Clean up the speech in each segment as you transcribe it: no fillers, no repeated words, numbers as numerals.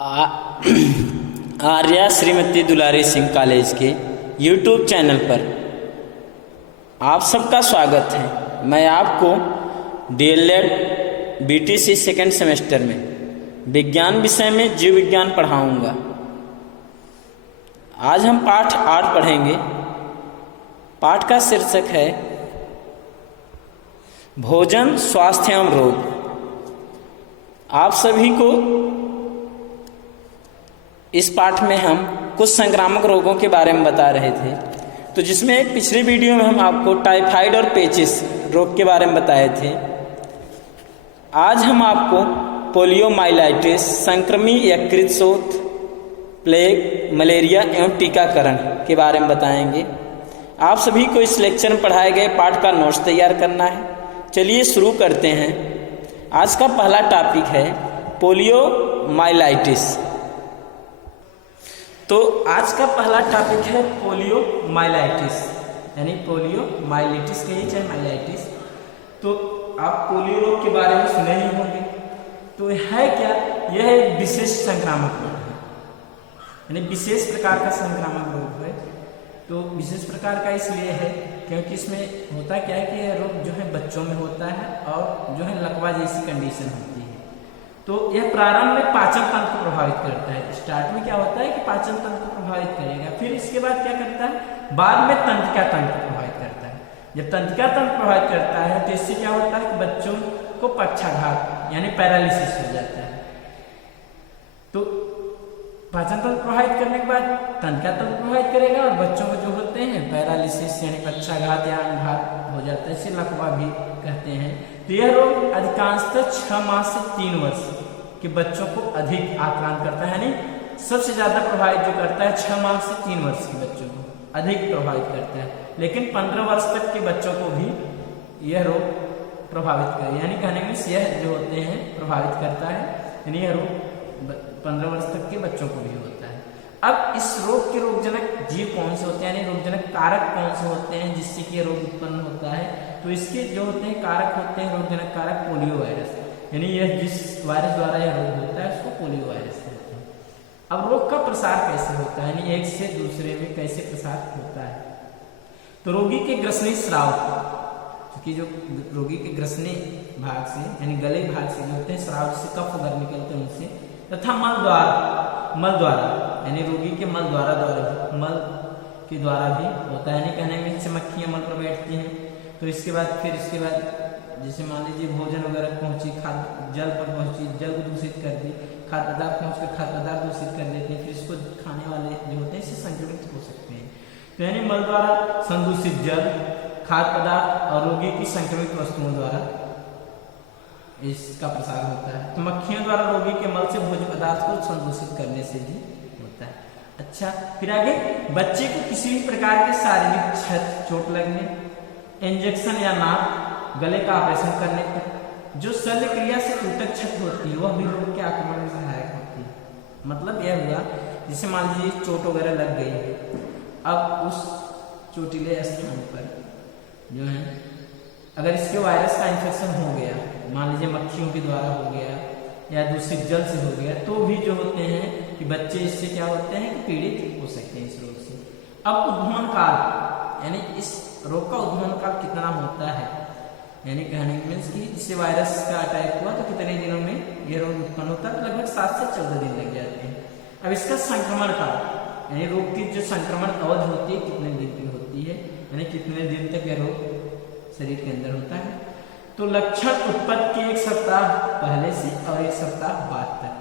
आर्या श्रीमती दुलारी Singh college के YouTube channel पर आप सबका स्वागत है। मैं आपको DLED BTC सेकेंड सेमेस्टर में विज्ञान विषय में जीव विज्ञान पढ़ाऊंगा। आज हम पाठ 8 पढ़ेंगे। पाठ का शीर्षक है भोजन, स्वास्थ्य एवं रोग। आप सभी को इस पाठ में हम कुछ संक्रामक रोगों के बारे में बता रहे थे, तो जिसमें पिछली वीडियो में हम आपको टाइफाइड और पेचिस रोग के बारे में बताए थे। आज हम आपको पोलियोमाइलाइटिस, संक्रमी यकृत शोथ, प्लेग, मलेरिया एवं टीकाकरण के बारे में बताएंगे। आप सभी को इस लेक्चर में पढ़ाए गए पाठ का नोट्स तैयार करना है। चलिए शुरू करते हैं। आज का पहला टॉपिक है पोलियोमाइलाइटिस। तो आज का पहला टॉपिक है पोलियोमाइलाइटिस, यानी पोलियोमाइलिटिस कहिए चाहे माइलाइटिस। तो आप पोलियो रोग के बारे में सुने ही होंगे। तो है क्या? यह एक विशेष संक्रामक रोग है, यानी विशेष प्रकार का संक्रामक रोग है। तो विशेष प्रकार का इसलिए है क्योंकि इसमें होता क्या है कि यह रोग जो है बच्चों में होता है और जो है लकवा जैसी कंडीशन होती है। तो यह प्रारंभ में पाचन तंत्र को प्रभावित करता है। स्टार्ट में क्या होता है कि पाचन तंत्र को प्रभावित करेगा, फिर इसके बाद क्या करता है, बाद में तंत्रिका तंत्र को प्रभावित करता है। जब तंत्रिका तंत्र प्रभावित करता है तो इससे क्या होता है कि बच्चों को पक्षाघात यानी पैरालिसिस हो जाता है। तो पाचन तंत्र प्रभावित करने के बाद तंत्रिका तंत्र प्रभावित करेगा और बच्चों को जो होते हैं पैरालिसिस यानी पक्षाघात या अंगघात हो जाता है, इसे लकवा भी कहते हैं। तो यह रोग अधिकांशतः 6 माह से 3 वर्ष के बच्चों को अधिक आक्रांत करता है, यानी सबसे ज्यादा प्रभावित जो करता है 6 माह से 3 वर्ष के बच्चों को अधिक प्रभावित करता है। लेकिन 15 वर्ष तक के बच्चों को भी यह रोग प्रभावित करे, यानी कहने में यह जो होते हैं प्रभावित करता है, यानी यह रोग 15 वर्ष तक के बच्चों को भी होता है। अब इस रोग के रोगजनक जीव कौन से होते हैं, यानी रोगजनक कारक कौन से होते हैं जिससे कि यह रोग उत्पन्न होता है। तो इसके जो होते हैं कारक होते हैं रोगजनक कारक पोलियो वायरस, यानी यह जिस वायरस द्वारा यह रोग होता है उसको पोलियो वायरस कहते हैं। अब रोग का प्रसार कैसे होता है, यानी एक से दूसरे में कैसे प्रसार होता है। तो रोगी के ग्रसनी स्राव, क्योंकि जो रोगी के ग्रसनी भाग से यानी गले भाग से जो होते हैं स्राव, जिससे कफ वगैरह निकलते हैं उनसे, तथा मल द्वारा यानी रोगी के मल के द्वारा भी होता है। यानी कहने में जैसे मक्खियां मल पर बैठती हैं तो इसके बाद जैसे मान लीजिए भोजन वगैरह पहुंची, खाद्य जल पर पहुंची, जल को दूषित कर दी, खाद्य पदार्थ पहुंच कर खाद्य पदार्थ दूषित कर देते हैं, फिर इसको खाने वाले जो होते हैं इससे संक्रमित हो सकते हैं। तो यानी मल द्वारा संदूषित जल, खाद्य पदार्थ और रोगी की संक्रमित वस्तुओं द्वारा इसका प्रसार होता है। तो मक्खियों द्वारा रोगी के मल से भोज्य पदार्थ को संदूषित करने से भी होता है। अच्छा, फिर आगे बच्चे को किसी भी प्रकार के शारीरिक चोट लगने, इंजेक्शन या नाक, गले का ऑपरेशन करने पर जो शल्य क्रिया से ऊतक क्षत होती है वह भी रोग के आक्रमण में सहायक होती है। मतलब यह हुआ जैसे मान लीजिए चोट वगैरह लग गई, अब उस चोटीले स्थान पर जो है अगर इसके वायरस का इन्फेक्शन हो गया, मान लीजिए मक्खियों के द्वारा हो गया या दूषित जल से हो गया, तो भी जो होते हैं कि बच्चे इससे क्या होते हैं कि पीड़ित हो सकते हैं इस रोग से। अब उद्भवन काल, यानी इस रोग का उद्भवन काल कितना होता है, यानी कहने के मीन्स कि इससे वायरस का अटैक हुआ तो कितने दिनों में यह रोग उत्पन्न होता है, तो लगभग 7 से 14 दिन लग जाते हैं। अब इसका संक्रमण काल, यानी रोग की जो संक्रमण अवधि होती है कितने दिन की होती है, यानी कितने दिन तक यह रोग शरीर के अंदर होता है। तो लक्षण उत्पत्ति के 1 सप्ताह पहले से और 1 सप्ताह बाद तक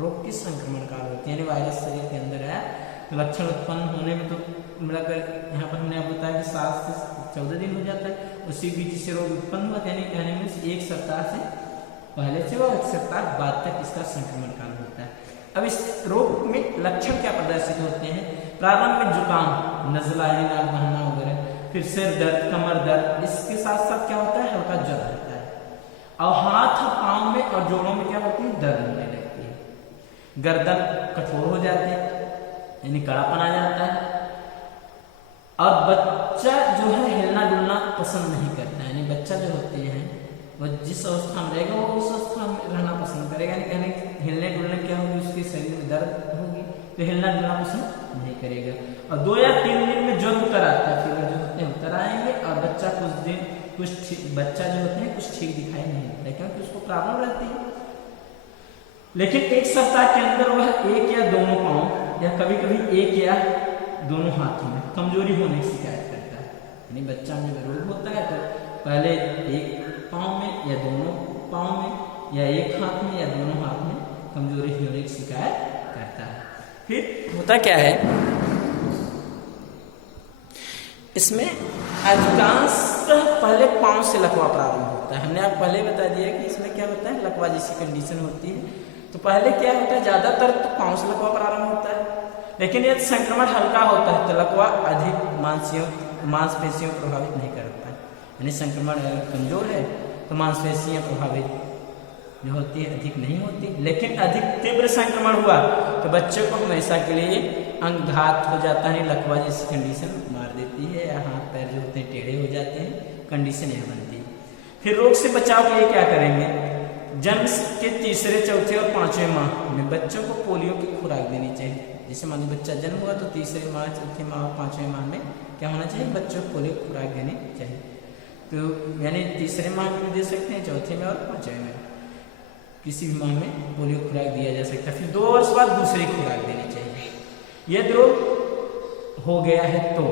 रोग की संक्रमण काल होती है, यानी वायरस शरीर के अंदर है तो लक्षण उत्पन्न होने में तो मिलाकर यहाँ पर हमने आपको बताया कि 7 से 14 दिन हो जाता है। उसी बीच से रोग उत्पन्न हुआ, यानी कहने में 1 सप्ताह से पहले से और 1 सप्ताह बाद तक इसका संक्रमण काल होता है। अब इस रोग में लक्षण क्या प्रदर्शित होते हैं? प्रारंभ में जुकाम, नजला यानी नाक बहना वगैरह, फिर सिर दर्द, कमर दर्द, इसके साथ साथ क्या होता है हल्का ज्वर रहता है। और हाथ पांव में और जोड़ों में क्या होती है, दर्द होने लगती है। गर्दन कठोर हो जाती है यानी कड़ापन आ जाता है। और बच्चा जो है हिलना डुलना पसंद नहीं करता है, यानी बच्चा जो होते हैं वह जिस अवस्था में रहेगा वो उस अवस्था में रहना पसंद करेगा, यानी कहने हिलने डुलने क्या होगी, उसके शरीर में दर्द होगी, तो हिलना डुलना पसंद नहीं करेगा। और 2 या 3 दिन में जो उतर आता है, फीवर जो होते हैं उतर आएंगे, और बच्चा बच्चा जो होते हैं कुछ ठीक दिखाई नहीं देता, क्योंकि उसको प्रॉब्लम रहती है। लेकिन 1 सप्ताह के अंदर वह 1 या दोनों पाँव या कभी कभी 1 या दोनों हाथों में कमजोरी होने की शिकायत करता है। यानी बच्चा में रोग होता है तो पहले 1 पाँव में या दोनों पाँव में या 1 हाथ में या दोनों हाथ में कमजोरी होने की शिकायत करता है। फिर होता क्या है, इसमें अधिकांशतः पहले पाँव से लकवा प्रारंभ होता है। हमने आप पहले बता दिया कि इसमें क्या होता है, लकवा जैसी कंडीशन होती है। तो पहले क्या होता है, ज्यादातर तो पाँव से लकवा प्रारंभ होता है, लेकिन यदि संक्रमण हल्का होता है तो लकवा अधिक मांसपेशियों प्रभावित नहीं करता है। यानी संक्रमण अगर कमजोर है तो मांसपेशियां प्रभावित जो होती है अधिक नहीं होती। लेकिन अधिक तीव्र संक्रमण हुआ तो बच्चे को हमेशा के लिए अंगघात हो जाता है, लकवा जैसी कंडीशन मार देती है, या हाथ पैर जो होते हैं टेढ़े हो जाते हैं, कंडीशन यह बनती है। फिर रोग से बचाव के लिए क्या करेंगे, जन्म के 3रे, 4थे और 5वें माह में बच्चों को पोलियो की खुराक देनी चाहिए। जैसे मान लीजिए बच्चा जन्म हुआ तो 3रे माह, 4थे माह और 5वें माह में क्या होना चाहिए, बच्चों को पोलियो की खुराक देनी चाहिए। तो यानी 3रे माह में दे सकते हैं, 4थे में और 5वें में, किसी भी माह में पोलियो खुराक दिया जा सकता है। फिर 2 वर्ष बाद दूसरी खुराक देनी चाहिए। यदि रोग हो गया है तो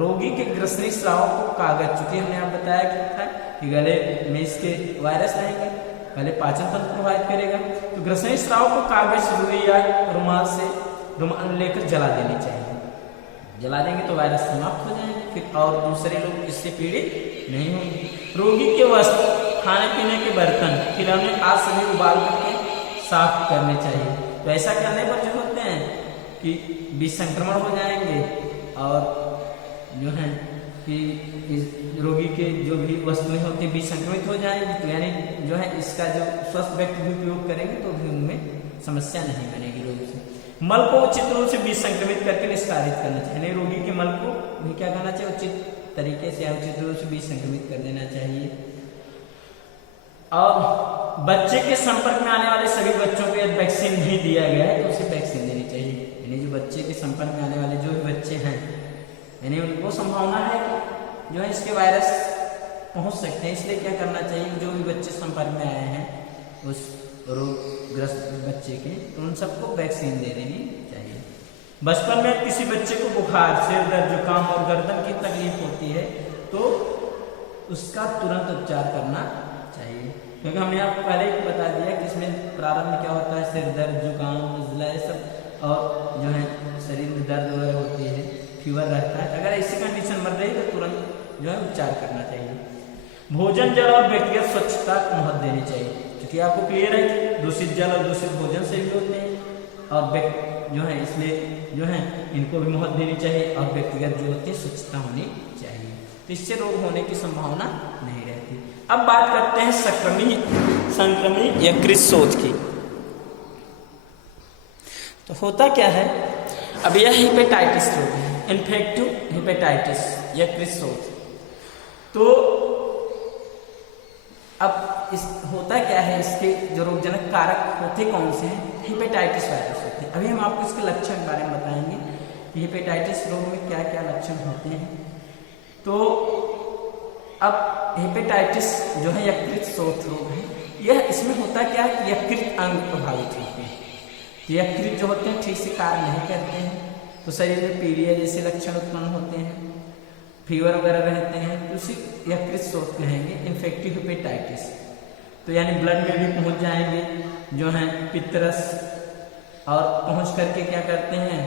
रोगी के ग्रसनी स्राव को कागज, चूंकि हमने आप बताया था कि गले में इसके वायरस रहेंगे, पहले पाचन तंत्र प्रभावित करेगा, तो ग्रसनी स्राव को कागज, रुई या रुमाल लेकर जला देनी चाहिए। जला देंगे तो वायरस समाप्त हो जाएंगे, फिर और दूसरे लोग इससे पीड़ित नहीं होंगे। रोगी के वस्त्र, खाने पीने के बर्तन, खिलौने आज सभी उबाल करके साफ करने चाहिए। तो ऐसा करने पर जो होते हैं कि विसंक्रमण हो जाएंगे, और जो है कि इस रोगी के जो भी वस्तुएं होती हैं विसंक्रमित हो जाएंगी। तो यानी जो है इसका जो स्वस्थ व्यक्ति भी उपयोग करेंगे तो भी उनमें समस्या नहीं बनेगी रोग से। मल को उचित रूप से विसंक्रमित करके निस्तारित करना चाहिए। रोगी के मल को भी क्या करना चाहिए, उचित तरीके से उचित रूप से विसंक्रमित कर देना चाहिए। और बच्चे के संपर्क में आने वाले सभी बच्चों को यदि वैक्सीन नहीं दिया गया है तो उसे वैक्सीन देनी चाहिए। यानी जो बच्चे के संपर्क में आने वाले जो भी बच्चे हैं, यानी उनको संभावना है कि जो है इसके वायरस पहुंच सकते हैं, इसलिए क्या करना चाहिए, जो भी बच्चे संपर्क में आए हैं उस रोगग्रस्त बच्चे के, तो उन सबको वैक्सीन दे देनी चाहिए। बचपन में किसी बच्चे को बुखार, सिर दर्द, जुकाम और गर्दन की तकलीफ होती है तो उसका तुरंत उपचार करना चाहिए, क्योंकि हमने आपको पहले ही बता दिया कि इसमें प्रारंभ में क्या होता है, सिर दर्द, जुकाम, नज़ला, ये सब, और जो है शरीर में दर्द वगैरह होती है, फीवर रहता है। अगर ऐसी कंडीशन बन रही तो तुरंत जो है उपचार करना चाहिए। भोजन, जल और व्यक्तिगत स्वच्छता को महत्व देनी चाहिए, क्योंकि आपको क्लियर है कि दूषित जल और दूषित भोजन से भी होते हैं, और जो है इसलिए जो है इनको भी महत्व देनी चाहिए, और व्यक्तिगत जो होती है स्वच्छता होनी चाहिए, तो इससे रोग होने की संभावना नहीं रहती। अब बात करते हैं संक्रमित यकृत शोथ की। तो होता क्या है, अब यह हेपेटाइटिस रोग है, इन्फेक्टिव हेपेटाइटिस यकृत शोथ। तो अब होता क्या है, इसके जो रोगजनक कारक होते कौन से हैं, हेपेटाइटिस वायरस होते हैं। अभी हम आपको इसके लक्षण के बारे में बताएंगे कि हेपेटाइटिस रोग में क्या क्या लक्षण होते हैं। तो अब हेपेटाइटिस जो है यकृत शोथ रोग है, यह इसमें होता क्या है कि यकृत अंग प्रभावित होते हैं, तो यकृत जो होते हैं ठीक से कार्य नहीं करते हैं, तो शरीर में पीलिया जैसे लक्षण उत्पन्न होते हैं, फीवर वगैरह रहते हैं, तो उसी यकृत शोथ कहेंगे, इन्फेक्टिव हेपेटाइटिस। तो यानी ब्लड में भी पहुंच जाएंगे जो है पित्तरस, और पहुंच करके क्या करते हैं,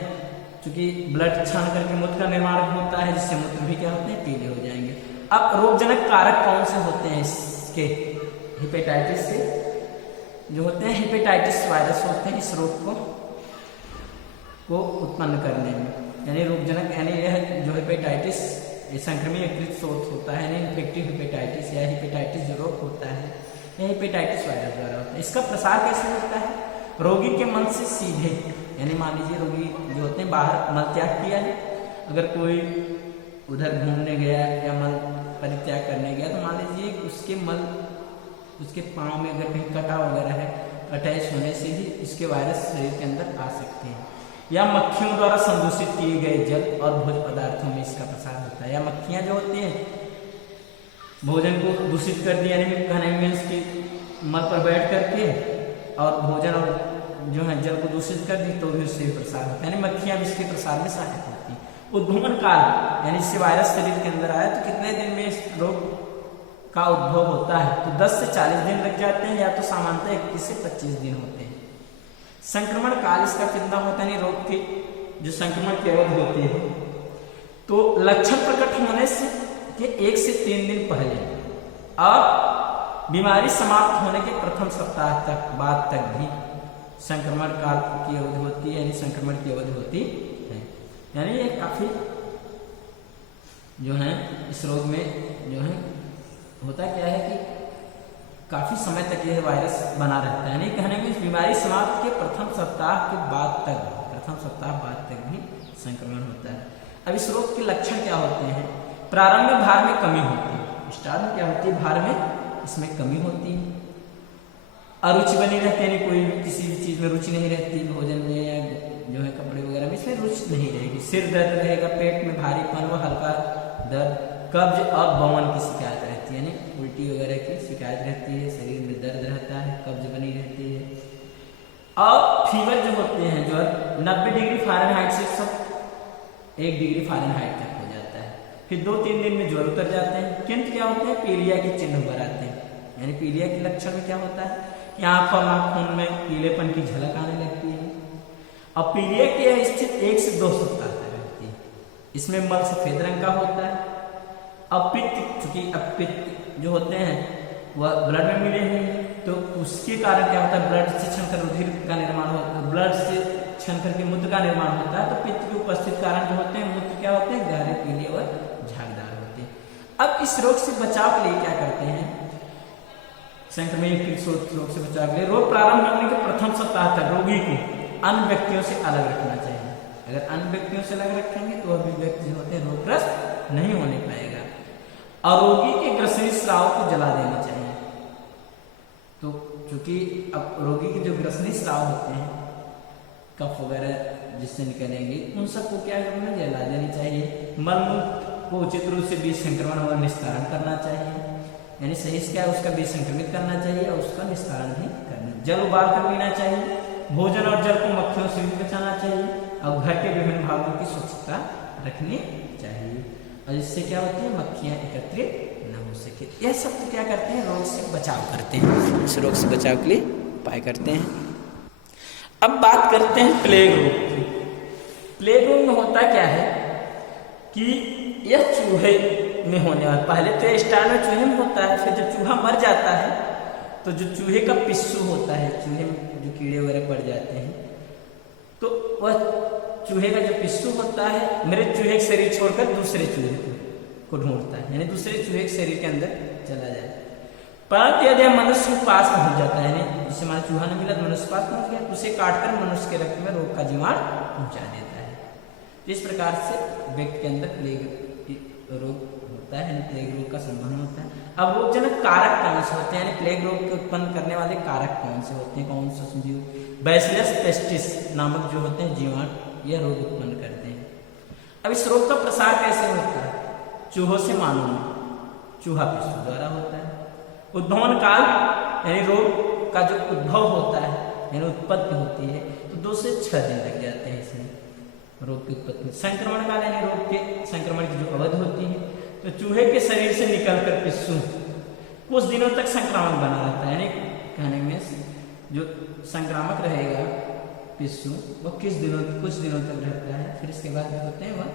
क्योंकि ब्लड छान करके मूत्र का निर्माण होता है, जिससे मूत्र भी क्या होते हैं, पीले हो जाएंगे। अब रोगजनक कारक कौन से होते हैं इसके, हेपेटाइटिस के जो होते हैं हेपेटाइटिस वायरस होते हैं इस रोग को उत्पन्न करने में, यानी रोगजनक, यानी यह जो हेपेटाइटिस संक्रमित यकृत शोथ होता है, यानी इन्फेक्टिव हेपेटाइटिस या हेपेटाइटिस जो रोग होता है यह हेपेटाइटिस वायरस द्वारा होता है। इसका प्रसार कैसे होता है, रोगी के मन से सीधे, यानी मान लीजिए रोगी जो होते हैं बाहर मल त्याग किया है, अगर कोई उधर घूमने गया या मल परित्याग करने गया, तो मान लीजिए उसके मल, उसके पाँव में अगर कहीं कटा वगैरह है अटैच होने से ही इसके वायरस शरीर के अंदर आ सकते हैं, या मक्खियों द्वारा संदूषित किए गए जल और भोज्य पदार्थों में इसका प्रसार होता है। या मक्खियाँ जो होती हैं भोजन को दूषित कर दिया, यानी कहने मीन्स की मल पर बैठ करके और भोजन और जो है जल को दूषित कर दी तो भी उससे प्रसार होता है, यानी मक्खियाँ भी इसके प्रसार में सहायक होती हैं। उद्भवन काल, यानी इससे वायरस शरीर के अंदर आया तो कितने दिन में इस रोग का उद्भव होता है, तो 10 से 40 दिन लग जाते हैं, या तो सामान्यतः 21 से 25 दिन होते हैं। संक्रमण काल इसका कितना होता है, रोग के जो संक्रमण की अवधि होती है, तो लक्षण प्रकट होने से के 1 से 3 दिन पहले और बीमारी समाप्त होने के प्रथम सप्ताह तक बाद तक भी संक्रमण काल की अवधि होती है, यानी संक्रमण की अवधि होती है। यानी ये काफी जो है इस रोग में जो है होता क्या है कि काफी समय तक यह वायरस बना रहता है, यानी कहने में इस बीमारी समाप्त के प्रथम सप्ताह बाद तक भी संक्रमण होता है। अब इस रोग के लक्षण क्या होते हैं? प्रारंभ में भार में कमी होती है, स्टार्ट में क्या होती है, भार में इसमें कमी होती है, अरुचि बनी रहती है, यानी कोई भी किसी भी चीज में रुचि नहीं रहती, भोजन में या जो है कपड़े वगैरह में इसमें रुचि नहीं रहेगी, सिर दर्द रहेगा, पेट में भारीपन व हल्का दर्द, कब्ज और बवन की शिकायत रहती है, यानी उल्टी वगैरह की शिकायत रहती है, शरीर में दर्द रहता है, कब्ज बनी रहती है, और फीवर जो होते हैं जो 90 डिग्री फ़ारेनहाइट से सब 1 डिग्री फ़ारेनहाइट तक हो जाता है, फिर 2-3 दिन में ज्वर उतर जाते हैं, किंतु क्या होते हैं, पीलिया के चिन्ह उभर आते हैं, यानी पीलिया के लक्षण में क्या होता है कि आंख और नाखून में पीलेपन की झलक आने लगती है, और पीलिया की स्थिति 1 से 2 सप्ताह तक रहती है, इसमें मल सफेद रंग का होता है। अपित्त, चूंकि अपित्त जो होते हैं वह ब्लड में मिले हुए हैं, तो उसके कारण क्या होता है, ब्लड से छनकर रुधिर का निर्माण होता है, ब्लड से छन करके मूत्र का निर्माण होता है, तो पित्त के उपस्थित कारण जो होते हैं मूत्र क्या होते हैं, गहरे पीले और झागदार होते हैं। अब इस रोग से बचाव के लिए क्या करते हैं, संक्रमण रोग से बचाव के लिए रोग प्रारंभ होने के प्रथम सप्ताह तक रोगी को अन्य व्यक्तियों से अलग रखना चाहिए। अगर अन्य व्यक्तियों से अलग रखेंगे तो अभी व्यक्ति जो होते हैं रोगग्रस्त नहीं होने पाएगा, और रोगी के ग्रसनी स्राव को जला देना चाहिए। तो चूंकि अब रोगी के जो ग्रसनी स्राव होते हैं, कफ वगैरह जिससे निकलेंगे, उन सबको क्या करना, जला देनी चाहिए। मलमूत्र को उचित रूप से बीज संक्रमण और निस्तारण करना चाहिए, यानी सही से क्या उसका बीज संक्रमित करना चाहिए और उसका निस्तारण भी करना। जल उबाल कर पीना चाहिए, भोजन और जल को मक्खियों से भी बचाना चाहिए, और घर के विभिन्न भागों की स्वच्छता रखनी चाहिए, और इससे क्या होती है, मक्खियां एकत्रित न हो सके। यह सब तो क्या करते हैं, रोग से बचाव करते हैं, इस रोग से बचाव के लिए उपाय करते हैं। अब बात करते हैं प्लेग रोग की। प्लेग रोग में होता क्या है कि यह चूहे में होने वाला, पहले तो स्टार्ट में चूहे में होता है, फिर जब चूहा मर जाता है तो जो चूहे का पिस्सू होता है, चूहे में जो कीड़े वगैरह पड़ जाते हैं, तो वह चूहे का जो पिस्सू होता है मृत चूहे के शरीर छोड़कर दूसरे चूहे को ढूंढता है, यानी दूसरे चूहे के शरीर के अंदर चला जाए। परंतु यदि मनुष्य के पास पहुंच जाता है, यानी जिसे मान चूहा नहीं मिला तो मनुष्य पास पहुंच गया, उसे काटकर मनुष्य के रक्त में रोग का जीवाणु पहुंचा देता है। इस प्रकार से व्यक्ति के अंदर प्लेग रोग होता है, प्लेग रोग का संभावना होता है। अब रोगजनक कारक कौन से होते हैं, यानी प्लेग रोग के उत्पन्न करने वाले कारक कौन से होते हैं, कौन से जीव, बैसिलस पेस्टिस नामक जो होते हैं जीवाणु यह रोग उत्पन्न करते हैं। अब इस रोग का प्रसार कैसे होता है, चूहों से मानव में, चूहा पिस्सू द्वारा होता है। उद्भवन काल, यानी रोग का जो उद्भव होता है, यानी उत्पत्ति होती है, तो 2 से 6 दिन लग जाते हैं इसमें रोग की उत्पत्ति। संक्रमण काल, यानी रोग के संक्रमण की जो अवधि होती है, तो चूहे के शरीर से निकलकर पिस्सू कुछ दिनों तक संक्रामक बना रहता है, यानी कहने में जो संक्रामक रहेगा पिस्सू वो कुछ दिनों तक रहता है, फिर इसके बाद जो होते हैं वह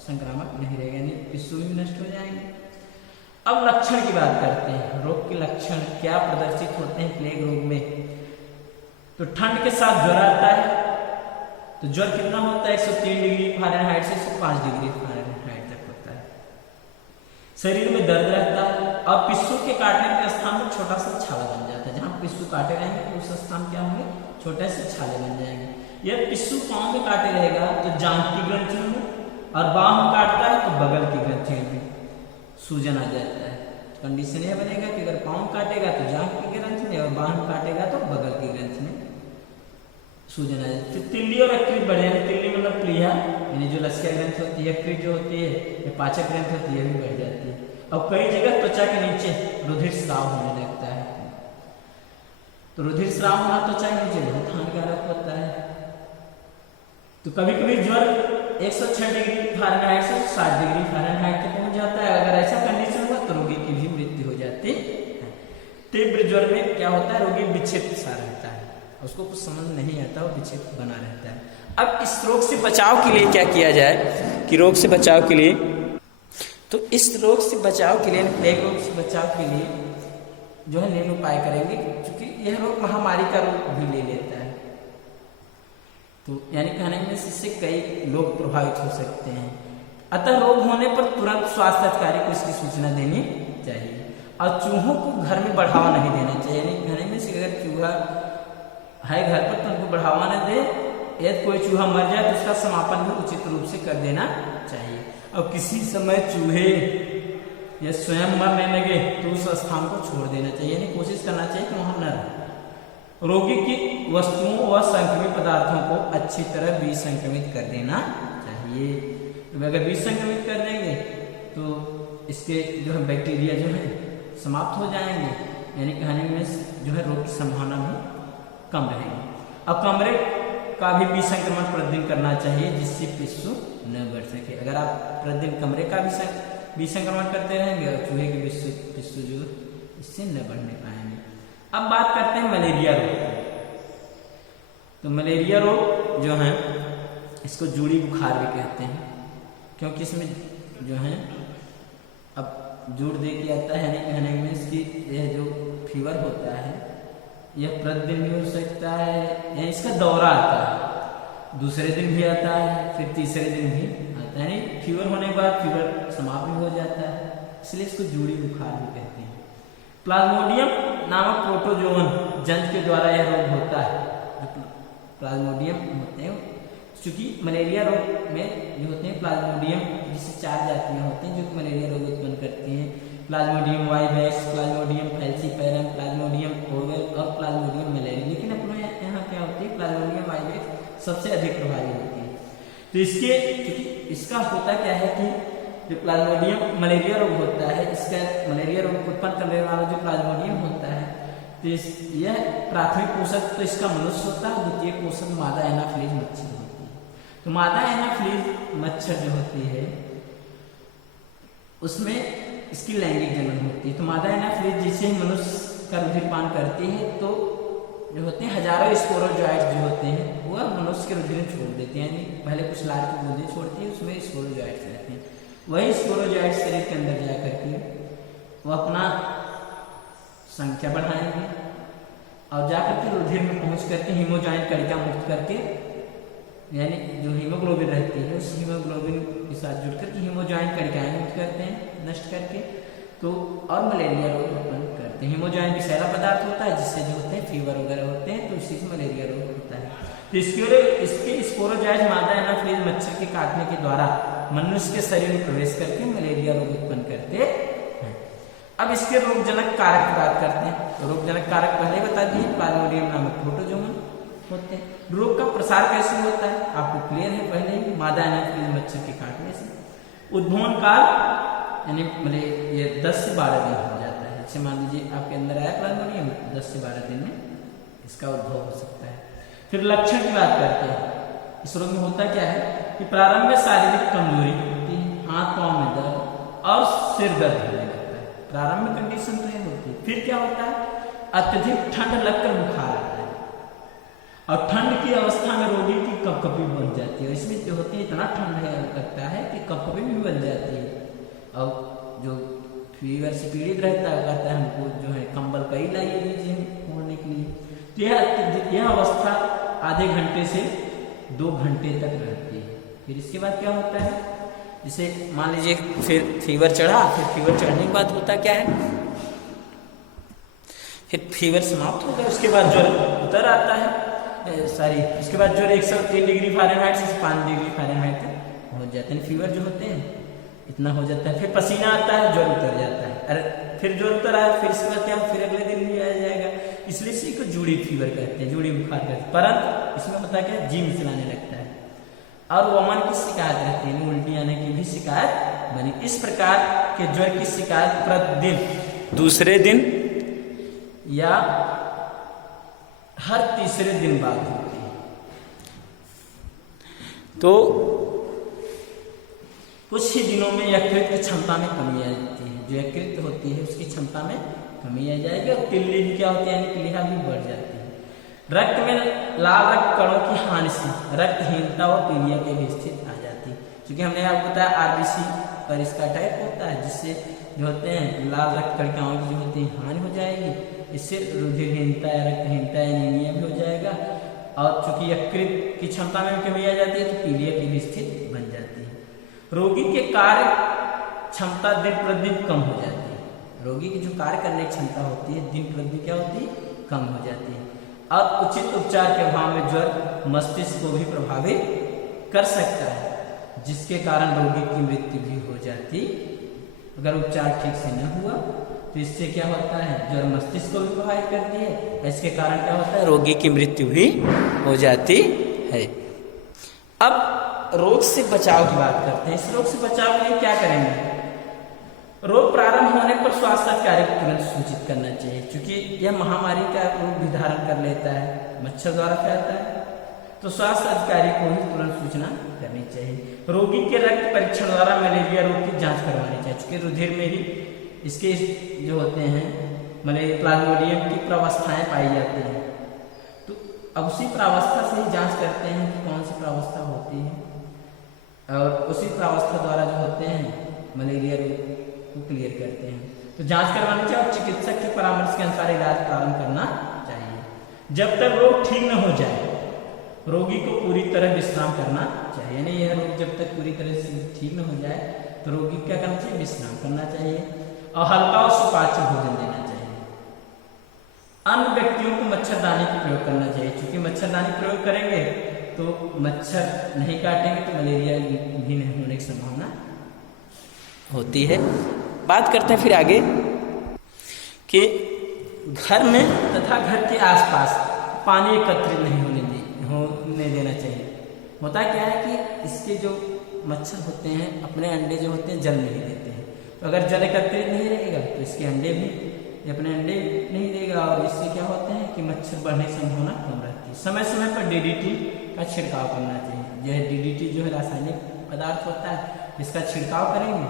संक्रामक नहीं रहेगा, यानी पिस्सू भी नष्ट हो जाएंगे। अब लक्षण की बात करते हैं, रोग के लक्षण क्या प्रदर्शित होते हैं प्लेग रोग में। तो ठंड के साथ ज्वर आता है, तो ज्वर कितना होता है, 103 डिग्री फ़ारेनहाइट से 105 डिग्री फ़ारेनहाइट तक होता है। शरीर में दर्द रहता है, और पिस्सू के काटने के स्थान पर छोटा सा छाला बन जाता है, जहाँ पिस्सू काटे रहेंगे तो उस स्थान क्या होंगे, छोटे से छाले बन जाएंगे। यह पिस्सू पांव में काटे रहेगा तो जांघ की ग्रंथियों में, और बांह में काटता है तो बगल की ग्रंथियों में सूजन आ जाता है, कंडीशन यह बनेगा कि अगर पाँव काटेगा तो जांघ की ग्रंथि में और बांह काटेगा तो बगल की ग्रंथि में सूजन आ जाती है। फिर तिल्ली और यकृत बढ़ जाएंगे। तिल्ली मतलब प्लीहा, यानी जो लसिका ग्रंथि होती है, यकृत जो होती है ये पाचक ग्रंथि होती है, भी बढ़ जाती है। और कई जगह त्वचा के नीचे रुधिर स्राव होने लगता है। तो रुधिर स्राव होना त्वचा के नीचे बहुत हानिकारक होता है। तो कभी कभी ज्वर 106 डिग्री फ़ारेनहाइट से 60 डिग्री फ़ारेनहाइट तक पहुंच जाता है। अगर ऐसा कंडीशन हुआ तो रोगी की भी मृत्यु हो जाती है। तीव्र ज्वर में क्या होता है, रोगी विक्षिप्त सा रहता है, उसको कुछ समझ नहीं आता, वो विक्षिप्त बना रहता है। अब इस रोग से बचाव के लिए क्या किया जाए कि रोग से बचाव के लिए, तो इस रोग से बचाव के लिए, प्लेग रोग से बचाव के लिए जो है निम्न उपाय करेंगे, क्योंकि यह रोग महामारी का रूप भी ले लेता है। तो यानी कहने में इससे कई लोग प्रभावित हो सकते हैं। अतः रोग होने पर तुरंत स्वास्थ्य अधिकारी को इसकी सूचना देनी चाहिए और चूहों को घर में बढ़ावा नहीं देना चाहिए। यानी कहने में से अगर चूहा है घर पर तो उनको बढ़ावा न दे, यदि कोई चूहा मर जाए तो उसका समापन भी उचित रूप से कर देना चाहिए। और किसी समय चूहे या स्वयं मरने लगे तो उस स्थान को छोड़ देना चाहिए, यानी कोशिश करना चाहिए कि वहां न रहे। रोगी की वस्तुओं व संक्रमित पदार्थों को अच्छी तरह विसंक्रमित कर देना चाहिए। तो अगर विसंक्रमित कर देंगे तो इसके जो है बैक्टीरिया जो है समाप्त हो जाएंगे, यानी कहने में जो है रोग की संभावना भी कम रहेगी। अब कमरे का भी विसंक्रमण प्रतिदिन करना चाहिए, जिससे पिस्सू न बढ़ सके। अगर आप प्रतिदिन कमरे का विसंक्रमण करते रहेंगे और चूहे के पिस्सू जो इससे न बढ़ने पाएंगे। अब बात करते हैं मलेरिया रोग। तो मलेरिया रोग जो है इसको जूड़ी बुखार भी कहते हैं, क्योंकि इसमें जो है अब जूड़ दे के आता है, यानी कहने में इसकी यह जो फीवर होता है यह प्रतिदिन भी हो सकता है, या इसका दौरा आता है, दूसरे दिन भी आता है, फिर तीसरे दिन भी आता है। यानी फीवर होने के बाद फीवर समाप्त भी हो जाता है, इसलिए इसको जूड़ी बुखार भी कहते हैं। प्लाज्मोडियम नामक प्रोटोजोवन जंतु के द्वारा यह रोग होता है। प्लाज्मोडियम होते हैं, क्योंकि मलेरिया रोग में जो होते हैं प्लाज्मोडियम, जिससे 4 जातियां होती हैं जो मलेरिया रोग उत्पन्न करती हैं। Plasmodium vivax, Plasmodium falciparum, Plasmodium Oval और प्लाज्मोडियम मलेरिया। लेकिन अपने यहाँ क्या होती है, प्लाज्मोडियम वाइवैक्स सबसे अधिक प्रभावी होती है। तो इसका होता क्या है कि जो प्लाज्मोडियम मलेरिया रोग होता है, इसका मलेरिया रोग उत्पन्न करने वाला जो प्लाज्मोडियम होता है, तो यह प्राथमिक पोषक तो इसका मनुष्य होता है, द्वितीय पोषक मादा एनाफिलीज मच्छर होती है। तो मादा एनाफिलीज मच्छर जो होती है उसमें इसकी लैंगिक जनन होती है। तो मादा एनाफिलीज जिसे मनुष्य का रुधिर पान करती है, तो जो होते हैं हजारों स्पोरोजॉइट्स जो होते हैं वह मनुष्य के रुधिर में छोड़ देते हैं, यानी पहले कुछ लार की बूंदें छोड़ती है, उसमें स्पोरोजॉइट्स रहते हैं। वही स्पोरोजॉइट्स शरीर के अंदर जाकर के वो अपना संख्या बढ़ाएंगे और जाकर के रुधिर में पहुंच करके हीमोजॉइन कणिका मुक्त करके, यानी जो हीमोग्लोबिन रहती है उस हीमोग्लोबिन के साथ जुड़ करके हीमोजॉइन कणिकाएं मुक्त करते हैं, नष्ट करके, तो और मलेरिया रोग उत्पन्न करते हैं। हीमोजॉइन विषैला पदार्थ होता है जिससे जो होते हैं फीवर वगैरह होते हैं, तो इसी से मलेरिया रोग होता है। तो इसके स्पोरोजॉइट्स मादा एनाफिलीज मच्छर के काटने के द्वारा मनुष्य के शरीर में प्रवेश करके मलेरिया रोग उत्पन्न करते हैं। अब इसके रोगजनक कारक की बात करते हैं। तो रोगजनक कारक पहले बता दिए, प्लाज्मोडियम नामक प्रोटोजोवन होते हैं। रोग का प्रसार कैसे होता है आपको क्लियर है पहले ही, मादा एनाफिलीज मच्छर के काटने से। उद्भवन काल यानी ये 10 से 12 दिन हो जाता है। जैसे मान लीजिए आपके अंदर आया प्लाज्मोडियम, 10 से 12 दिन में इसका उद्भव हो सकता है। फिर लक्षण की बात करते हैं। इस रोग में होता क्या है कि प्रारंभ में शारीरिक कमजोरी होती है, हाथ पांव में दर्द और सिर दर्द होने लगता है। प्रारंभ में कंडीशन तो ये होती है। फिर क्या होता है, अत्यधिक ठंड लगकर बुखार आता है और ठंड की अवस्था में रोगी की कपकपी बन जाती है। इसमें जो होती है इतना ठंड लगता है कि कपकपी भी बन जाती है। और जो फीवर से पीड़ित रहता है कहता है हमको जो है कंबल कई लाइए दीजिए ओढ़ने के लिए। तो यह अवस्था आधे घंटे से 2 घंटे तक रहती है। फिर इसके बाद क्या होता है, जैसे मान लीजिए फिर फीवर चढ़ा, फिर फीवर चढ़ने के बाद होता क्या है, फिर फीवर समाप्त हो गया, उसके बाद ज्वर उतर आता है, उसके बाद ज्वर 103 डिग्री फ़ारेनहाइट से 5 डिग्री फ़ारेनहाइट तक पहुँच जाते हैं। फीवर जो होते हैं इतना हो जाता है, फिर पसीना आता है, ज्वर उतर जाता है, अरे फिर ज्वर उतर आया, फिर इसके बाद क्या, फिर अगले दिन भी आ जाएगा, इसलिए इसी को जूड़ी फीवर कहते हैं, जूड़ी बुखार कहते हैं। परंतु इसमें होता क्या, जीभ चलाने लगता है और वमन की शिकायत रहती है, उल्टी आने की भी शिकायत बनी। इस प्रकार के ज्वर की शिकायत प्रतिदिन दूसरे दिन या हर तीसरे दिन बाद होती है। तो कुछ ही दिनों में यकृत की क्षमता में कमी आ जाती है, जो यकृत होती है उसकी क्षमता में कमी आ जाएगी और तिल्ली भी क्या होती है, यानी प्लीहा भी बढ़ जाती है। रक्त में लाल रक्त कणों की हानि से रक्तहीनता और पीलिया की भी स्थिति आ जाती है, क्योंकि हमने आपको बताया आरबीसी पर इसका अटैक होता है, जिससे जो होते हैं लाल रक्त कणिकाओं की जो होती है हानि हो जाएगी, इससे रुधिरहीनता या रक्तहीनता एनीमिया भी हो जाएगा और चूंकि यकृत की क्षमता में कमी आ जाती है तो पीलिया की भी स्थिति बन जाती है। रोगी के कार्य क्षमता दिन प्रतिदिन कम हो जाती है, रोगी की जो कार्य करने की क्षमता होती है दिन प्रतिदिन क्या होती है, कम हो जाती है। और उचित उपचार के अभाव में ज्वर मस्तिष्क को भी प्रभावित कर सकता है, जिसके कारण रोगी की मृत्यु भी हो जाती। अगर उपचार ठीक से न हुआ तो इससे क्या होता है, ज्वर मस्तिष्क को भी प्रभावित करती है, इसके कारण क्या होता है, रोगी की मृत्यु भी हो जाती है। अब रोग से बचाव की बात करते हैं। इस रोग से बचाव के लिए क्या करेंगे, रोग प्रारंभ होने पर स्वास्थ्य अधिकारी को तुरंत सूचित करना चाहिए, क्योंकि यह महामारी का रूप भी धारण कर लेता है, मच्छर द्वारा फैलता है, तो स्वास्थ्य अधिकारी को ही तुरंत सूचना करनी चाहिए। रोगी के रक्त परीक्षण द्वारा मलेरिया रोग की जांच करवानी चाहिए, क्योंकि रुधिर में ही इसके जो होते हैं मलेरिया प्लाज्मोडियम की प्रावस्थाएं पाई जाती हैं, तो अब उसी प्रावस्था से ही जांच करते हैं कि कौन सी प्रावस्था होती है, और उसी प्रावस्था द्वारा जो होते हैं मलेरिया रोग को क्लियर करते हैं। तो जांच करवानी चाहिए और चिकित्सक के परामर्श के अनुसार इलाज प्रारंभ करना चाहिए। जब तक रोग ठीक न हो जाए रोगी को पूरी तरह विश्राम करना चाहिए, यानी यह रोग जब तक पूरी तरह से ठीक न हो जाए तो रोगी क्या करना चाहिए, विश्राम करना चाहिए और हल्का और सुपाच्य भोजन देना चाहिए। अन्य व्यक्तियों को मच्छरदानी का प्रयोग करना चाहिए, क्योंकि मच्छरदानी प्रयोग करेंगे तो मच्छर नहीं काटेंगे तो मलेरिया भी नहीं होने की संभावना होती है। बात करते हैं फिर आगे कि घर में तथा घर के आसपास पानी एकत्रित नहीं होने देना चाहिए। होता क्या है कि इसके जो मच्छर होते हैं अपने अंडे जो होते हैं जल नहीं देते हैं, तो अगर जल एकत्रित नहीं रहेगा तो इसके अंडे भी अपने अंडे नहीं देगा और इससे क्या होते हैं कि मच्छर बढ़ने की संभावना कम रहती है। समय समय पर डीडीटी का छिड़काव करना चाहिए। यह डीडीटी जो है रासायनिक पदार्थ होता है, इसका छिड़काव करेंगे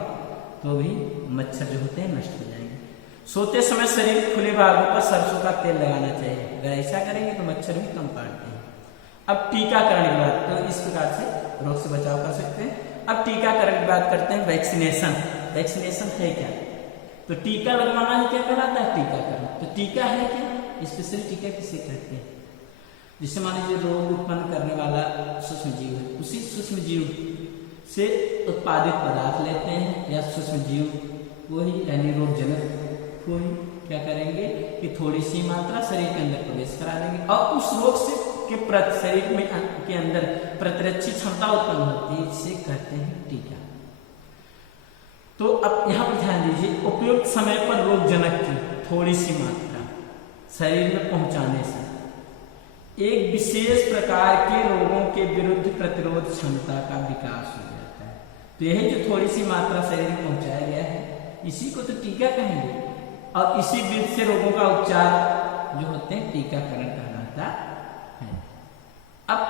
तो भी मच्छर जो होते हैं नष्ट हो जाएंगे। सोते समय शरीर खुले भागों पर सरसों का तेल लगाना चाहिए, अगर ऐसा करेंगे तो मच्छर भी कम काटते हैं। अब टीकाकरण की बात, तो इस प्रकार से रोग से बचाव कर सकते हैं। अब टीकाकरण की बात करते हैं। वैक्सीनेशन, वैक्सीनेशन है क्या, तो टीका लगवाना है क्या कहलाता है, टीकाकरण। तो टीका है क्या, स्पेशली टीका किसे कहते हैं, जिससे मान लीजिए रोग उत्पन्न करने वाला सूक्ष्म जीव है, उसी सूक्ष्म जीव से उत्पादित पदार्थ लेते हैं या सूक्ष्म जीव को ही यानी रोगजनक को ही क्या करेंगे कि थोड़ी सी मात्रा शरीर के अंदर प्रवेश करा देंगे और उस रोग से के प्रति शरीर में के अंदर प्रतिरक्षी क्षमता उत्पन्न होती है, जिसे कहते हैं टीका। तो अब यहाँ पर ध्यान दीजिए, उपयुक्त समय पर रोगजनक की थोड़ी सी मात्रा शरीर में पहुंचाने से एक विशेष प्रकार के रोगों के विरुद्ध प्रतिरोध क्षमता का विकास हो जाता है। तो यही जो थोड़ी सी मात्रा शरीर में पहुंचाया गया है इसी को तो टीका कहेंगे, और इसी विधि से रोगों का उपचार जो होते हैं टीकाकरण कहलाता है। अब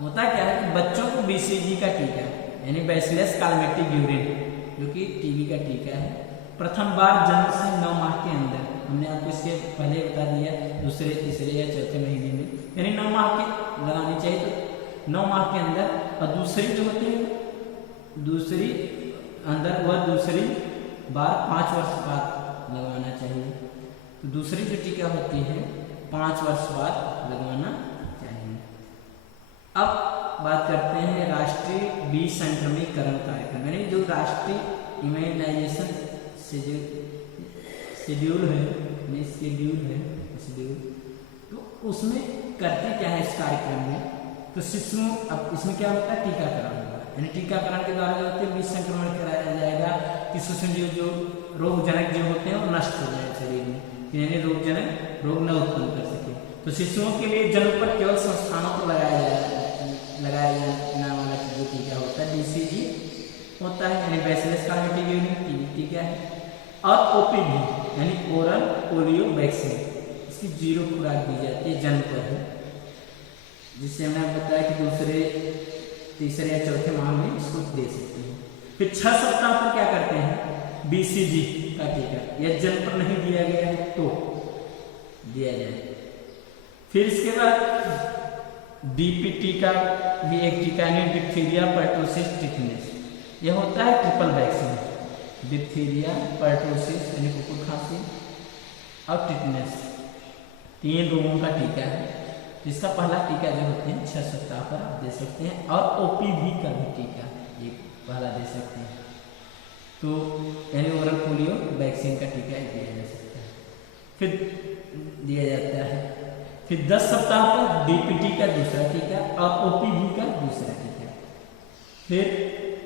होता क्या है कि बच्चों को बीसीजी का टीका यानी बैसिलस कालमेटिक यूरिन जो कि टीबी का टीका है, प्रथम बार जन्म से 9 माह के अंदर, हमने आपको इसके पहले बता दिया, दूसरे तीसरे या चौथे महीने में यानी 9 माह की लगानी चाहिए, तो 9 माह के अंदर। और दूसरी जो होती है दूसरी अंदर वह दूसरी बार 5 वर्ष बाद लगवाना चाहिए। तो दूसरी जो टीका होती है 5 वर्ष बाद लगवाना चाहिए। अब बात करते हैं राष्ट्रीय विसंक्रमीकरण कार्यक्रम, यानी जो राष्ट्रीय इम्यूनाइजेशन से जो शेड्यूल है, तो उसमें करते क्या है इस कार्यक्रम में, तो शिशुओं, अब इसमें क्या होता है टीकाकरण होगा, यानी टीकाकरण के द्वारा जो होते हैं बीज संक्रमण कराया जाएगा कि सूक्ष्म जीव जो रोगजनक जीव होते हैं वो नष्ट हो जाए शरीर में, यानी रोगजनक रोग न उत्पन्न कर सके। तो शिशुओं के लिए जन्म पर केवल संस्थानों को लगाया जाने वाला जो टीका होता है BCG होता है, यानी बैसिलस काल्मेटिक यूनिट टीका है। और OPV यानी ओरल पोलियो वैक्सीन, इसकी 0 खुराक दी जाती है जन्म पर ही, जिससे हमने बताया कि दूसरे तीसरे या चौथे माह में इसको दे सकते हैं। फिर 6 सप्ताह पर क्या करते हैं BCG का टीका, यह जन्म पर नहीं दिया गया है तो दिया जाए। फिर इसके बाद DPT का भी एक टीका है, डिप्थीरिया पर्टोसिस टिटनेस, यह होता है ट्रिपल वैक्सीन, डिप्थीरिया पर्टोसिस यानी कुकुर खांसी और टिटनेस, 3 रोगों का टीका है, जिसका पहला टीका जो होते हैं 6 सप्ताह पर आप दे सकते हैं। और OPV का भी टीका ये पहला दे सकते हैं, तो यानी ओरल पोलियो वैक्सीन का टीका दिया जा सकता है, फिर दिया जाता है। फिर 10 सप्ताह पर DPT का दूसरा टीका और OPV का दूसरा टीका, फिर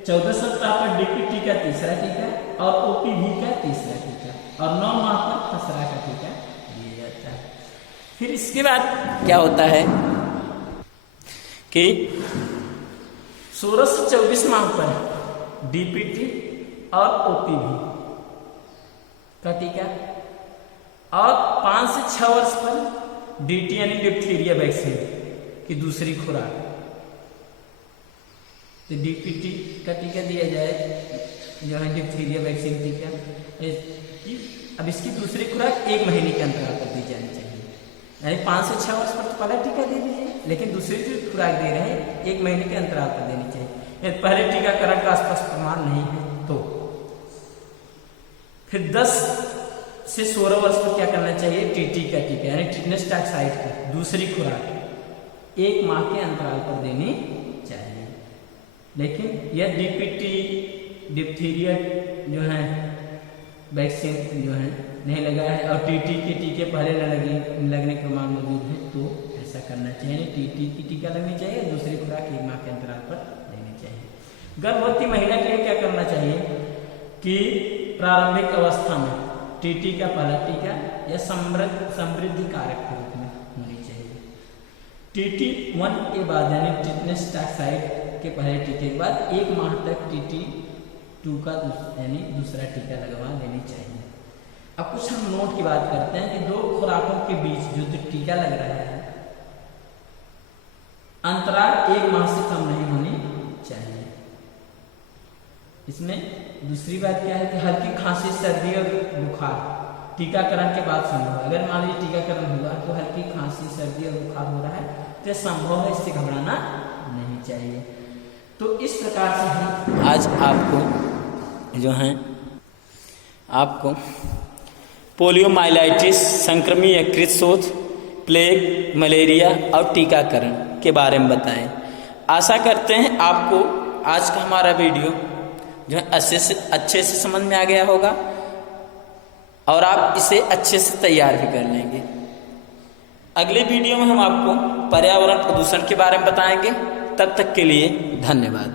14 सप्ताह पर DPT का तीसरा टीका और OPV का तीसरा टीका, और 9 माह पर खसरा का टीका दिया जाता है। फिर इसके बाद क्या होता है कि 16 से 24 माह पर DPT और OPV का टीका, और 5 से 6 वर्ष पर DT यानी डिप्थीरिया वैक्सीन की दूसरी खुराक, तो DPT का टीका दिया जाए जो है डिप्थीरिया वैक्सीन टीका। अब इसकी दूसरी खुराक 1 महीने के अंतराल पर दी जानी चाहिए, यानी 5 से 6 वर्ष पर तो पहला टीका दे दीजिए, लेकिन दूसरी जो खुराक दे रहे हैं 1 महीने के अंतराल पर देनी चाहिए। यदि पहले टीकाकरण का स्पष्ट प्रमाण नहीं है तो फिर 10 से 16 वर्ष पर क्या करना चाहिए TT का टीका यानी टिटनेस टॉक्साइड की दूसरी खुराक 1 माह के अंतराल पर देनी चाहिए। लेकिन यह DPT डिप्थीरिया जो है वैक्सीन जो है नहीं लगा है और TT के टीके पहले न लगने के प्रमाण मौजूद है तो ऐसा करना चाहिए, TT की टीका लगनी चाहिए, दूसरी खुराक 1 माह के अंतराल पर लेनी चाहिए। गर्भवती महिला के लिए क्या करना चाहिए कि प्रारंभिक अवस्था में TT का पहला टीका या समृद्धि कारक के रूप में होनी चाहिए। TT1 के बाद यानी टिटनेस टॉक्साइड के पहले टीके के बाद 1 माह तक TT2 का यानी दूसरा टीका लगवा लेनी चाहिए। अब कुछ हम नोट की बात करते हैं कि 2 खुराकों के बीच जो टीका लग रहा है अंतराल 1 माह से कम नहीं होनी चाहिए। इसमें दूसरी बात क्या है कि हल्की खांसी, सर्दी और बुखार टीकाकरण के बाद संभव है। अगर मान लीजिए टीकाकरण हुआ तो हल्की खांसी, सर्दी और बुखार हो रहा है तो संभव है, इससे घबराना नहीं चाहिए। तो इस प्रकार से हम आज आपको जो है आपको पोलियोमाइलाइटिस, संक्रमण यकृत शोथ, प्लेग, मलेरिया और टीकाकरण के बारे में बताएं। आशा करते हैं आपको आज का हमारा वीडियो जो है अच्छे से समझ में आ गया होगा और आप इसे अच्छे से तैयार भी कर लेंगे। अगले वीडियो में हम आपको पर्यावरण प्रदूषण के बारे में बताएंगे। तब तक के लिए धन्यवाद।